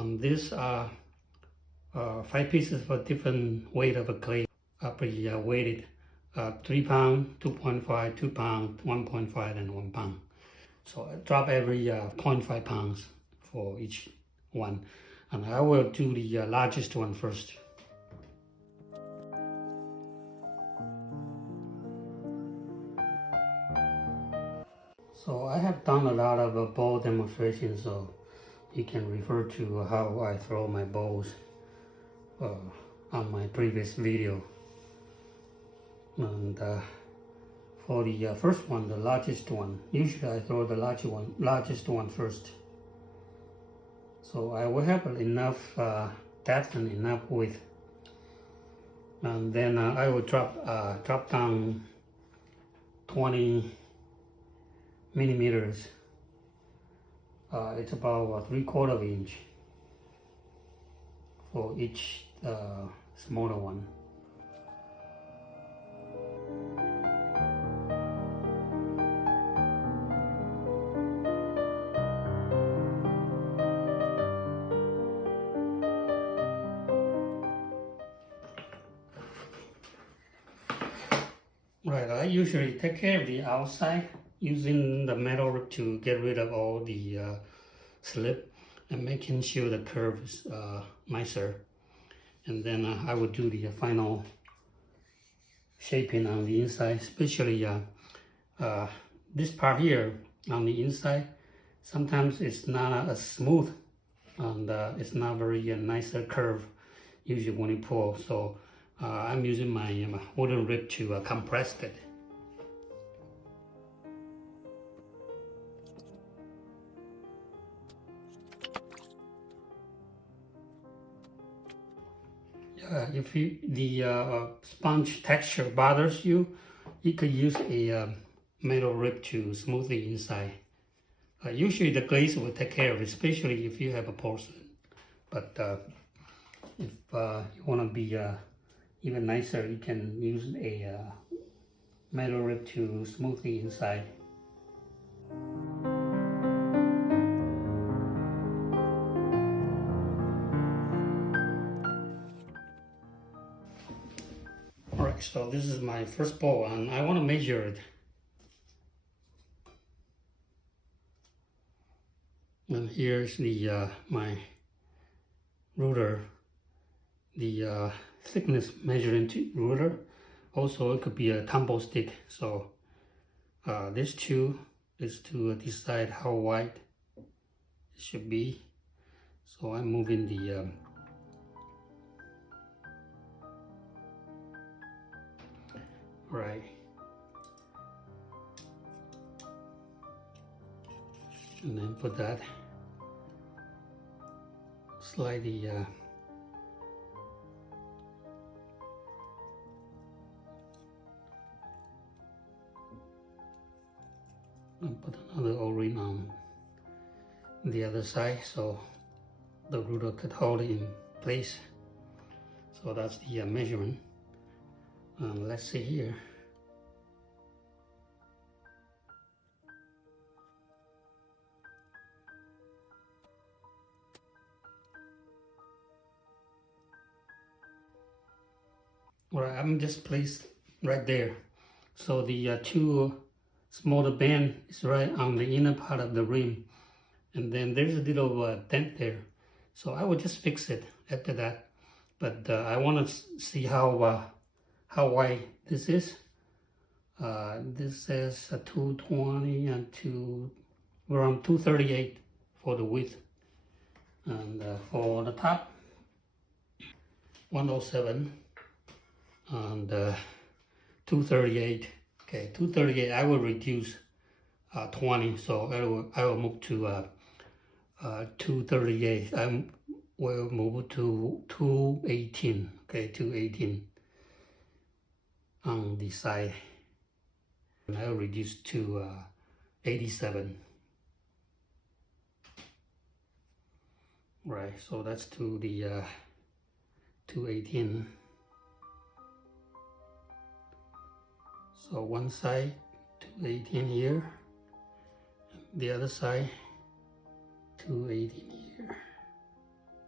These are 5 pieces for different weight of a clay. Be weighted 3 pound, 2.5, 2 pound, 1.5, and 1 pound. So I drop every 0.5 pounds for each one. And I will do the largest one first. So I have done a lot of bowl demonstrations, so you can refer to how I throw my bowls on my previous video. And for the first one, the largest one, usually I throw the largest one first. So I will have enough depth and enough width. And then I will drop down 20 millimeters. It's about 3/4 inch for each smaller one. Right, I usually take care of the outside using the metal rib to get rid of all the slip and making sure the curve is nicer. And then I will do the final shaping on the inside, especially this part here on the inside. Sometimes it's not as smooth and it's not very nicer curve usually when you pull. So I'm using my wooden rib to compress it. If the sponge texture bothers you, you could use a metal rib to smooth the inside. Usually the glaze will take care of it, especially if you have a porcelain. But if you want to be even nicer, you can use a metal rib to smooth the inside. Alright, so this is my first bowl and I want to measure it. And here's the my ruler, the thickness measuring ruler. Also, it could be a tumble stick. So this tool is to decide how wide it should be. So I'm moving the right, and then put that slightly and put another O-ring on the other side so the ruler could hold it in place. So that's the measurement. Let's see here. Alright, I'm just placed right there. So the two smaller band is right on the inner part of the rim. And then there's a little dent there. So I will just fix it after that. But I want to see how wide this is. This says 220 and around 238 for the width. And for the top, 107 and 238. Okay, 238. I will reduce 20, so I will move to 238. I will move to 218. Okay, 218 on the side. And I will reduce to 87. Right, so that's to the 218. So one side 218 here, the other side 218 here.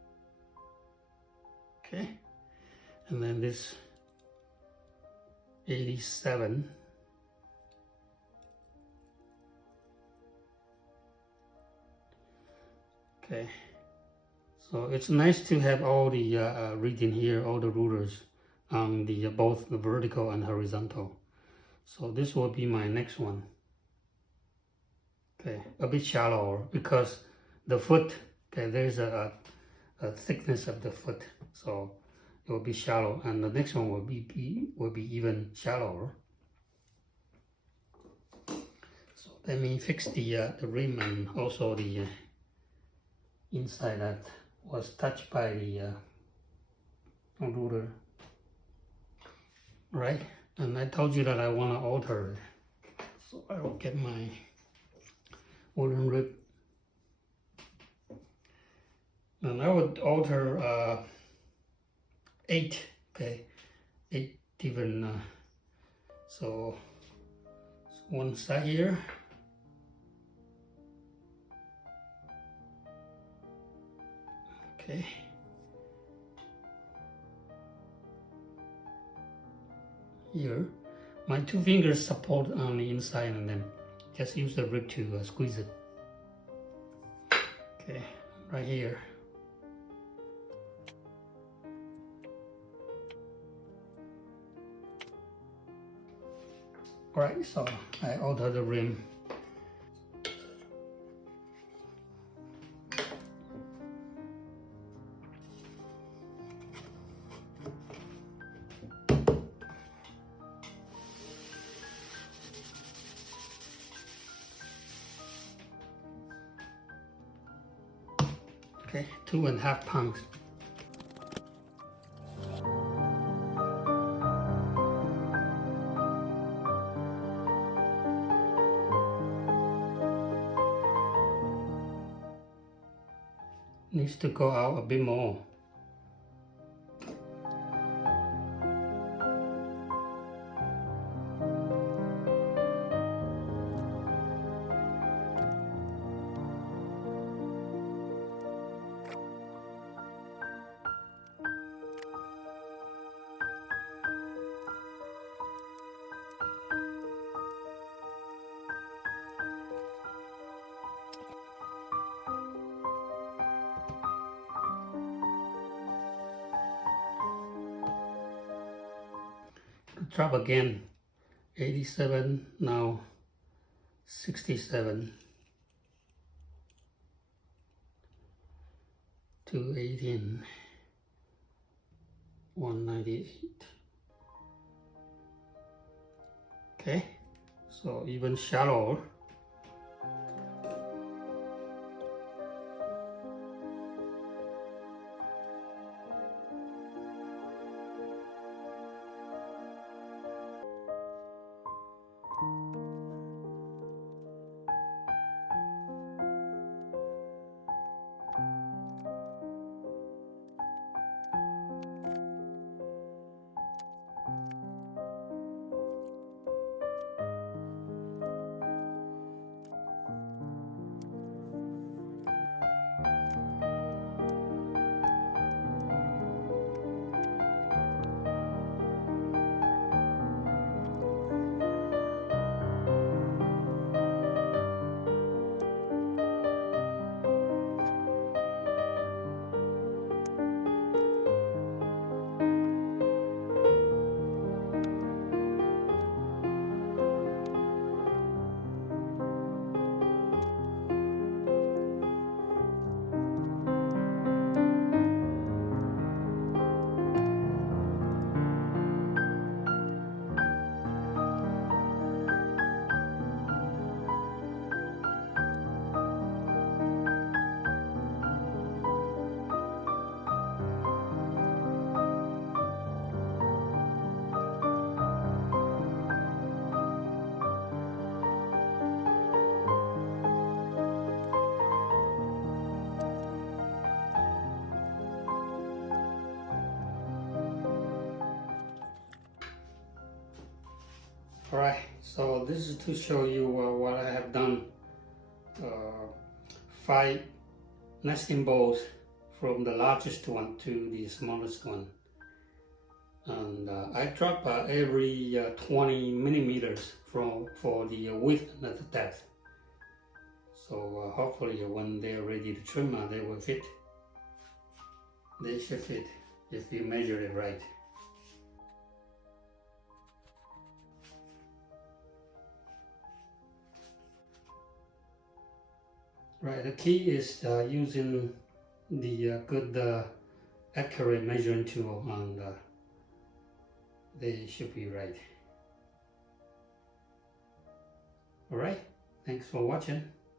Okay, and then this 87. Okay, so it's nice to have all the reading here, all the rulers on the both the vertical and horizontal. So this will be my next one. Okay, a bit shallower because the foot, okay, there's a thickness of the foot, so it will be shallow, and the next one will be even shallower. So let me fix the rim and also the inside that was touched by the ruler. Right, and I told you that I want to alter it, so I will get my wooden rib, and I would alter 8, okay, 8 different, so one side here, okay, here, my 2 fingers support on the inside, and then just use the rib to squeeze it. Okay, right here. Alright, so I alter the rim. Okay, 2.5 pounds. Needs to go out a bit more. Drop again, 87, now 67, 218, 198. Okay, so even shallower. Alright, so this is to show you what I have done. 5 nesting bowls from the largest one to the smallest one. And I drop every 20 millimeters for the width and the depth. So hopefully when they're ready to trim, they will fit. They should fit if you measure it right. Right, the key is using the good accurate measuring tool, and they should be right. Alright, thanks for watching.